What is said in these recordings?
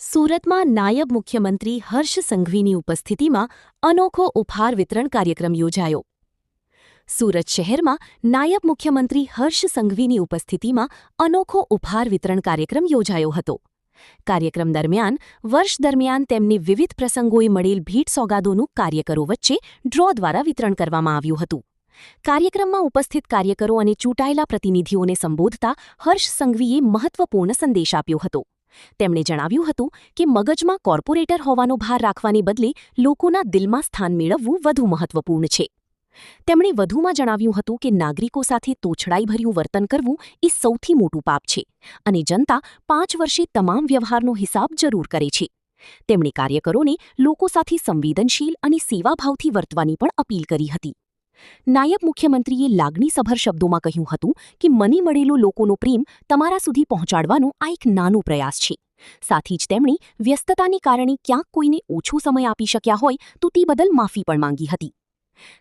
સુરતમાં નાયબ મુખ્યમંત્રી હર્ષ સંઘવીની ઉપસ્થિતિમાં અનોખો ઉપહાર વિતરણ કાર્યક્રમ યોજાયો. સુરત શહેરમાં નાયબ મુખ્યમંત્રી હર્ષ સંઘવીની ઉપસ્થિતિમાં અનોખો ઉપહાર વિતરણ કાર્યક્રમ યોજાયો હતો. કાર્યક્રમ દરમિયાન વર્ષ દરમિયાન તેમની વિવિધ પ્રસંગોએ મળેલ ભેટ સોગાદોનું કાર્યકરો વચ્ચે ડ્રો દ્વારા વિતરણ કરવામાં આવ્યું હતું. કાર્યક્રમમાં ઉપસ્થિત કાર્યકરો અને ચૂંટાયેલા પ્રતિનિધિઓને સંબોધતા હર્ષ સંઘવીએ મહત્વપૂર્ણ સંદેશ આપ્યો હતો. તેમણે જણાવ્યું હતું કે મગજમાં કોર્પોરેટર હોવાનો ભાર રાખવાને બદલે લોકોના દિલમાં સ્થાન મેળવવું વધુ મહત્વપૂર્ણ છે. તેમણે વધુમાં જણાવ્યું હતું કે નાગરિકો સાથે તોછડાઈભર્યું વર્તન કરવું એ સૌથી મોટું પાપ છે અને જનતા 5 વર્ષે તમામ વ્યવહારનો હિસાબ જરૂર કરે છે. તેમણે કાર્યકરોને લોકો સાથે સંવેદનશીલ અને સેવાભાવથી વર્તવાની પણ અપીલ કરી હતી. નાયબ મુખ્યમંત્રીએ લાગણીસભર શબ્દોમાં કહ્યું હતું કે મને મળેલો લોકોનો પ્રેમ તમારા સુધી પહોંચાડવાનો આ એક નાનો પ્રયાસ છે. સાથે જ તેમણે વ્યસ્તતાને કારણે ક્યાંક કોઈને ઓછો સમય આપી શક્યા હોય તો તે બદલ માફી પણ માંગી હતી.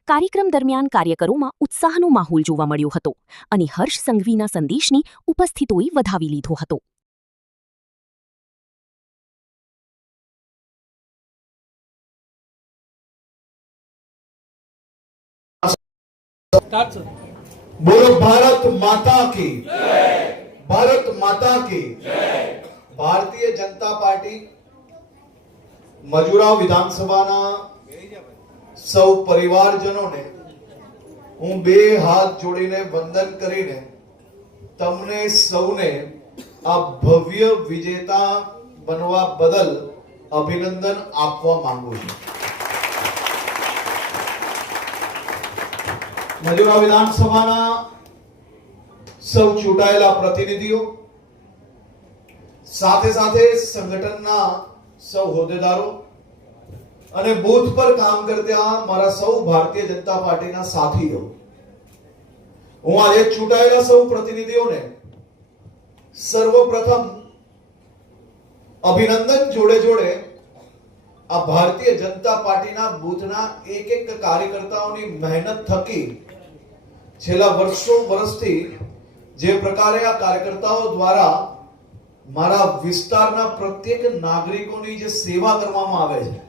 કાર્યક્રમ દરમિયાન કાર્યકરોમાં ઉત્સાહનો માહોલ જોવા મળ્યો હતો અને હર્ષ સંઘવીના સંદેશને ઉપસ્થિતોએ વધાવી લીધો હતો. बोलो भारत माता की जय। भारत माता की जय। भारतीय जनता पार्टी मजूरा विधानसभाના સૌ પરિવારજનોને હું બે હાથ જોડીને વંદન કરીને તમને સૌને આ ભવ્ય વિજેતા બનવા બદલ અભિનંદન આપવા માંગુ છું. મજૂરા વિધાનસભાના સૌ ચૂંટાયેલા પ્રતિનિધિઓ સાથે સાથે સંગઠનના સૌ હોદ્દેદારો અને બૂથ પર કામ કરતા મારા સૌ ભારતીય જનતા પાર્ટીના સાથીઓ, હું આજે ચૂંટાયેલા સૌ પ્રતિનિધિઓને સર્વપ્રથમ અભિનંદન જોડે જોડે આ ભારતીય જનતા પાર્ટીના બૂથના એક એક કાર્યકર્તાઓની મહેનત થકી છેલ્લા વર્ષોથી જે પ્રકારે આ કાર્યકર્તાઓ દ્વારા મારા વિસ્તારના પ્રત્યેક નાગરિકોની જે સેવા કરવામાં આવે છે,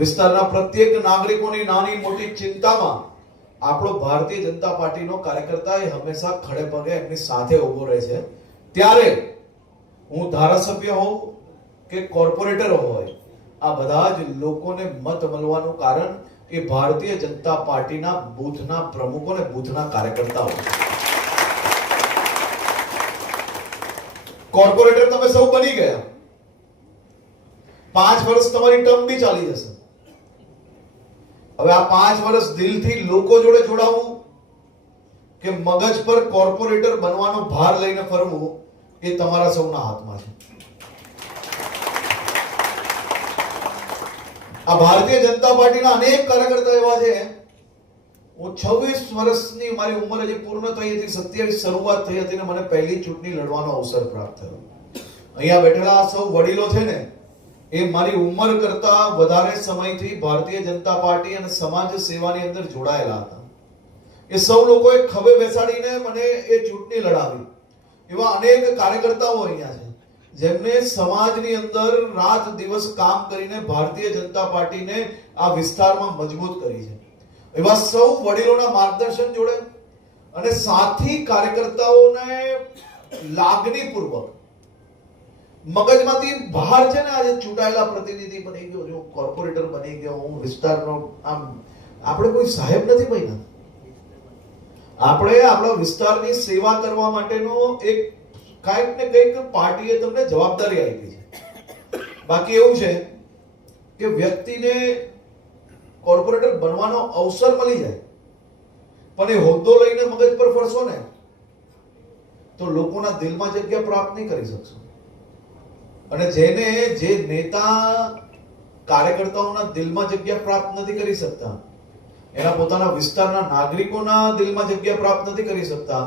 વિસ્તારના પ્રત્યેક નાગરિકોની નાની મોટી ચિંતામાં આપણો ભારતીય જનતા પાર્ટીનો કાર્યકર્તા એ હંમેશા ખડે પગે એમની સાથે ઊભો રહે છે. ત્યારે હું ધારાસભ્ય હોઉં કે કોર્પોરેટર હોય, આ બધા જ લોકોને મત મળવાનું કારણ એ ભારતીય જનતા પાર્ટીના બૂથના પ્રમુખો અને બૂથના કાર્યકર્તાઓ. કોર્પોરેટર તમે સૌ બની ગયા, 5 વર્ષ તમારી ટર્મ બી ચાલી જશે. હવે આ 5 વર્ષ દિલથી લોકો જોડે જોડાવવું કે મગજ પર કોર્પોરેટર બનવાનો ભાર લઈને ફરવું એ તમારા સૌના હાથમાં છે. આ ભારતીય જનતા પાર્ટીના અનેક કાર્યકર્તા એવા છે. હું 26 વર્ષની મારી ઉંમર હજી પૂર્ણ થઈ હતી, 27 શરૂઆત થઈ હતી ને મને પહેલી ચૂંટણી લડવાનો અવસર પ્રાપ્ત થયો. અહીંયા બેઠેલા સૌ વડીલો છે ને, એ મારી ઉંમર કરતા વધારે સમયથી ભારતીય જનતા પાર્ટી અને સમાજ સેવાની અંદર જોડાયેલા હતા. એ સૌ લોકોએ ખભે બેસાડીને મને એ ચૂંટણી લડાવી. એવા અનેક કાર્યકર્તાઓ અહીંયા છે જેમને સમાજની અંદર રાત દિવસ કામ કરીને ભારતીય જનતા પાર્ટીને આ વિસ્તારમાં મજબૂત કરી છે. એવા સૌ વડીલોના માર્ગદર્શન જોડે અને સાથી કાર્યકર્તાઓને લાગણીપૂર્વક મગજમાંથી બહાર છે ને, આજે ચૂંટાયેલા પ્રતિનિધિ બની ગયો, જો કોર્પોરેટર બની ગયો, હું વિસ્તારનો આમ, આપણે કોઈ સાહેબ નથી બન્યા. આપણે આપણા વિસ્તારની સેવા કરવા માટેનો એક કાંઈક ને કંઈક પાર્ટીએ તમને જવાબદારી આપી છે. બાકી એવું છે કે વ્યક્તિને કોર્પોરેટર બનવાનો અવસર મળી જાય, પણ એ હોદ્દો લઈને મગજ પર ફરશો ને તો લોકોના દિલમાં જગ્યા પ્રાપ્ત નહીં કરી શકશો. અને જેને જે નેતા કાર્યકર્તાઓના દિલમાં જગ્યા પ્રાપ્ત નથી કરી શકતા, એના પોતાના વિસ્તારના નાગરિકોના દિલમાં જગ્યા પ્રાપ્ત નથી કરી શકતા,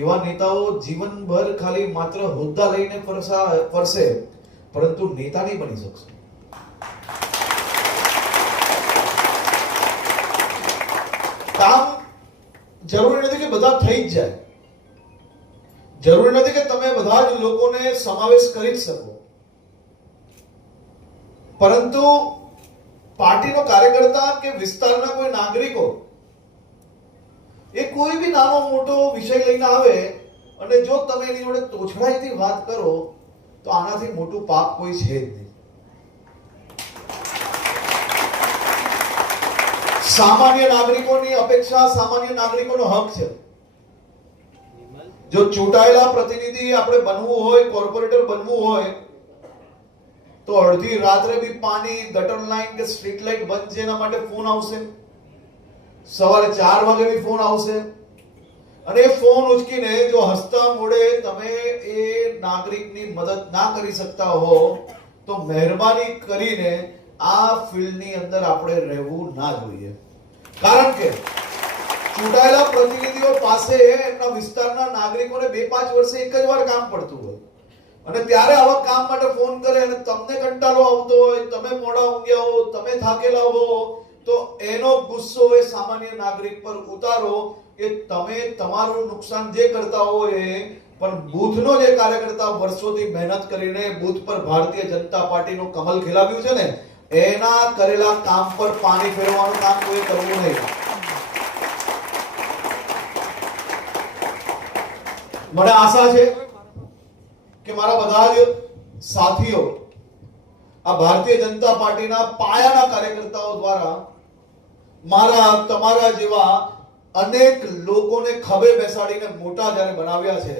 એવા નેતાઓ જીવનભર ખાલી માત્ર હોદ્દા લઈને ફરશે પરંતુ નેતા નહીં બની શકશે. કામ જરૂરી નથી કે બધા થઈ જ જાય, જરૂરી નથી કે તમે બધા જ લોકોને સમાવેશ કરી જ શકો, પરંતુ પાર્ટીનો કાર્યકર્તા કે વિસ્તારના કોઈ નાગરિકો એ કોઈ બી નાનો મોટો વિષય લઈને આવે અને જો તમે એની જોડે તોછડાઈથી વાત કરો તો આનાથી મોટું પાપ કોઈ છે જ નહીં. સામાન્ય નાગરિકોની અપેક્ષા સામાન્ય નાગરિકોનો હક છે. જો ચૂંટાયેલા પ્રતિનિધિ આપણે બનવું હોય, કોર્પોરેટર બનવું હોય, તો અડધી રાત્રે બી પાણી, ગટર લાઈન કે સ્ટ્રીટ લાઇટ બંધ છે એના માટે ફોન આવશે, સવારે 4 વાગે બી ફોન આવશે, અને એ ફોન ઉચકીને જો હસતા મોડે તમે એ નાગરિકની મદદ ના કરી શકતા હો તો મહેરબાની કરીને આ ફિલ્ડની અંદર આપણે રહેવું ના જોઈએ. કારણ કે ચૂંટાયેલા પ્રતિનિધિઓ પાસે એમના વિસ્તારના નાગરિકોને 2-5 વર્ષે એક જ વાર કામ પડતું હોય, અને ત્યારે આવા કામ માટે ફોન કરે અને તમને કંટાળો આવતો હોય, તમે મોડા ઊંઘ્યા હો, તમે થાકેલા હો, તો એનો ગુસ્સો એ સામાન્ય નાગરિક પર ઉતારો કે તમે તમારું નુકસાન જે કરતા હો એ, પણ બૂથનો જે કાર્યકર્તા વર્ષોથી મહેનત કરીને બૂથ પર ભારતીય જનતા પાર્ટીનું કમલ ખીલાવ્યું છે ને, એના કરેલા કામ પર પાણી ફેરવાનું કામ કોઈ કરવું નહીં. મને આશા છે કે મારા બધા જ સાથીઓ આ ભારતીય જનતા પાર્ટીના પાયાના કાર્યકર્તાઓ દ્વારા મારા તમારા જેવા અનેક લોકોને ખભે બેસાડીને મોટા જ્યારે બનાવ્યા છે,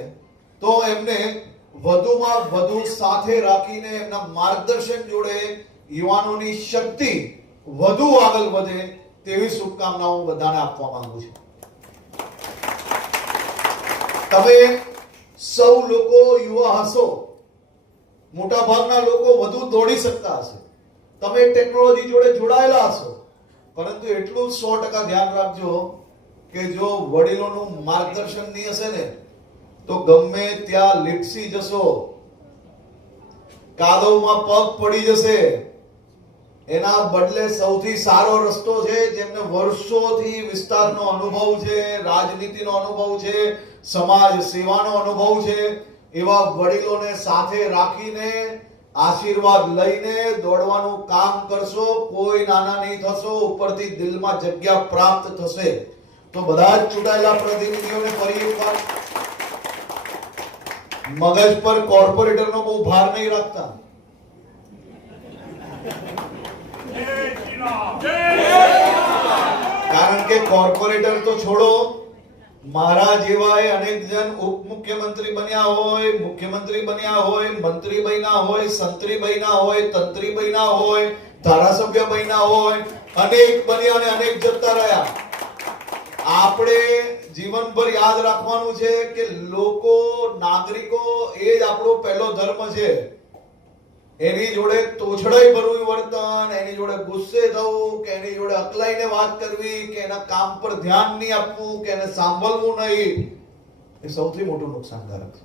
તો એમને વધુમાં વધુ સાથે રાખીને એમના માર્ગદર્શન જોડે યુવાનોની શક્તિ વધુ આગળ વધે તેવી શુભકામનાઓ બધાને આપવા માંગુ છું. તમે સૌ લોકો યુવા હશો, મોટા ભાગના લોકો વધુ દોડી શકતા હશે, તમે ટેકનોલોજી જોડે જોડાયેલા હશો, પરંતુ એટલું 100% ધ્યાન રાખજો કે જો વડીલોનું માર્ગદર્શન નહીં હશે ને તો ગમે ત્યાં લીપસી જશો, કાદવમાં પગ પડી જશે. એના બદલે સૌથી સારો રસ્તો છે, જેમને વર્ષોથી વિસ્તારનો અનુભવ છે, રાજનીતિનો અનુભવ છે, સમાજ સેવાનો અનુભવ છે, એવા વડીલોને સાથે રાખીને આશીર્વાદ લઈને દોડવાનું કામ કરશો. કોઈ નાના નહીં થશો, ઉપરથી દિલમાં જગ્યા પ્રાપ્ત થશે. તો બધા જ ચૂંટાયેલા પ્રતિનિધિઓને ફરી એકવાર મગજ પર કોર્પોરેટરનો બહુ ભાર નહીં રાખતા. કારણ કે કોર્પોરેટર તો છોડો, મારા જેવાય અનેક જણ ઉપમુખ્યમંત્રી બન્યા હોય, મુખ્યમંત્રી બન્યા હોય, મંત્રી બન્યા હોય, સંત્રી બન્યા હોય, તંત્રી બન્યા હોય, ધારાસભ્ય બન્યા હોય, અનેક બન્યા અને અનેક જતા રહ્યા. આપણે જીવનભર યાદ રાખવાનું છે કે લોકો, નાગરિકો એ જ આપણો પહેલો ધર્મ છે. એની જોડે તોછડાઈ ભરવું વર્તન, એની જોડે ગુસ્સે થવું, કે એની જોડે અકલાઈને વાત કરવી, કે એના કામ પર ધ્યાન નહીં આપવું, કે એને સાંભળવું નહીં, એ સૌથી મોટું નુકસાનકારક છે.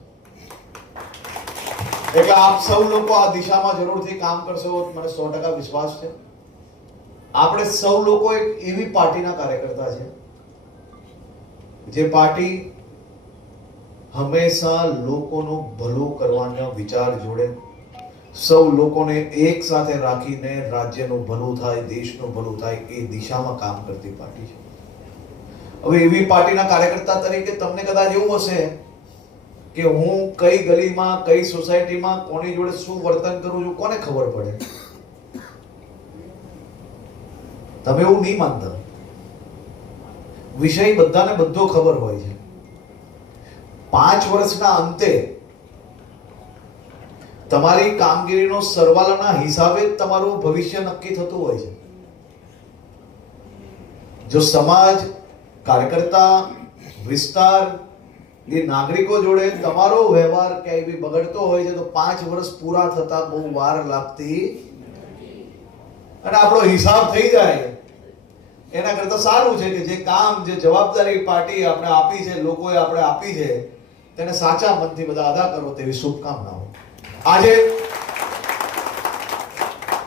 એટલે આપ સૌ લોકો આ દિશામાં જરૂરથી કામ કરશો, મને 100% વિશ્વાસ છે. આપણે સૌ લોકો એક એવી પાર્ટીના કાર્યકર્તા છે જે પાર્ટી હંમેશા લોકોનું ભલું કરવાના વિચાર જોડે સૌ લોકોને એક સાથે રાખીને રાજ્યનું ભલું થાય, દેશનું ભલું થાય એ દિશામાં કામ કરતી પાર્ટી છે. હવે એવી પાર્ટીના કાર્યકર્તા તરીકે તમને કદાચ એવું હશે કે હું કઈ ગલીમાં, કઈ સોસાયટીમાં કોની જોડે શું વર્તન કરું છું, કોને ખબર પડે? તમે એવું નહીં માનતા. વિષય બધાને બધો ખબર હોય છે. 5 વર્ષના અંતે તમારી કામગીરીનો સરવાળાના હિસાબે જ તમારું ભવિષ્ય નક્કી થતું હોય છે. જો સમાજ, કાર્યકર્તા, વિસ્તાર, એ નાગરિકો જોડે તમારો વ્યવહાર ક્યાંય બી બગડતો હોય છે તો 5 વર્ષ પૂરા થતા બહુ વાર લાગતી અને આપણો હિસાબ થઈ જાય. એના કરતા સારું છે કે જે કામ, જે જવાબદારી પાર્ટી આપણે આપી છે, લોકોએ આપણે આપી છે, તેને સાચા મનથી બધા અદા કરો તેવી શુભકામનાઓ. આજે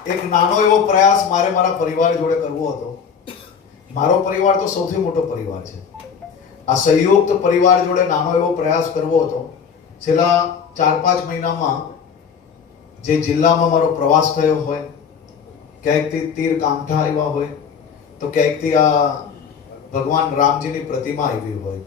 એક નાનો એવો પ્રયાસ મારે મારા પરિવાર જોડે કરવો હતો. મારો પરિવાર તો સૌથી મોટો પરિવાર છે. આ સંયુક્ત પરિવાર જોડે નાનો એવો પ્રયાસ કરવો હતો. છેલ્લા 4-5 મહિનામાં જે જિલ્લામાં મારો પ્રવાસ થયો હોય, ક્યાંકથી તીર કામઠા આવ્યા હોય, તો ક્યાંકથી આ ભગવાન રામજીની પ્રતિમા આવી હોય.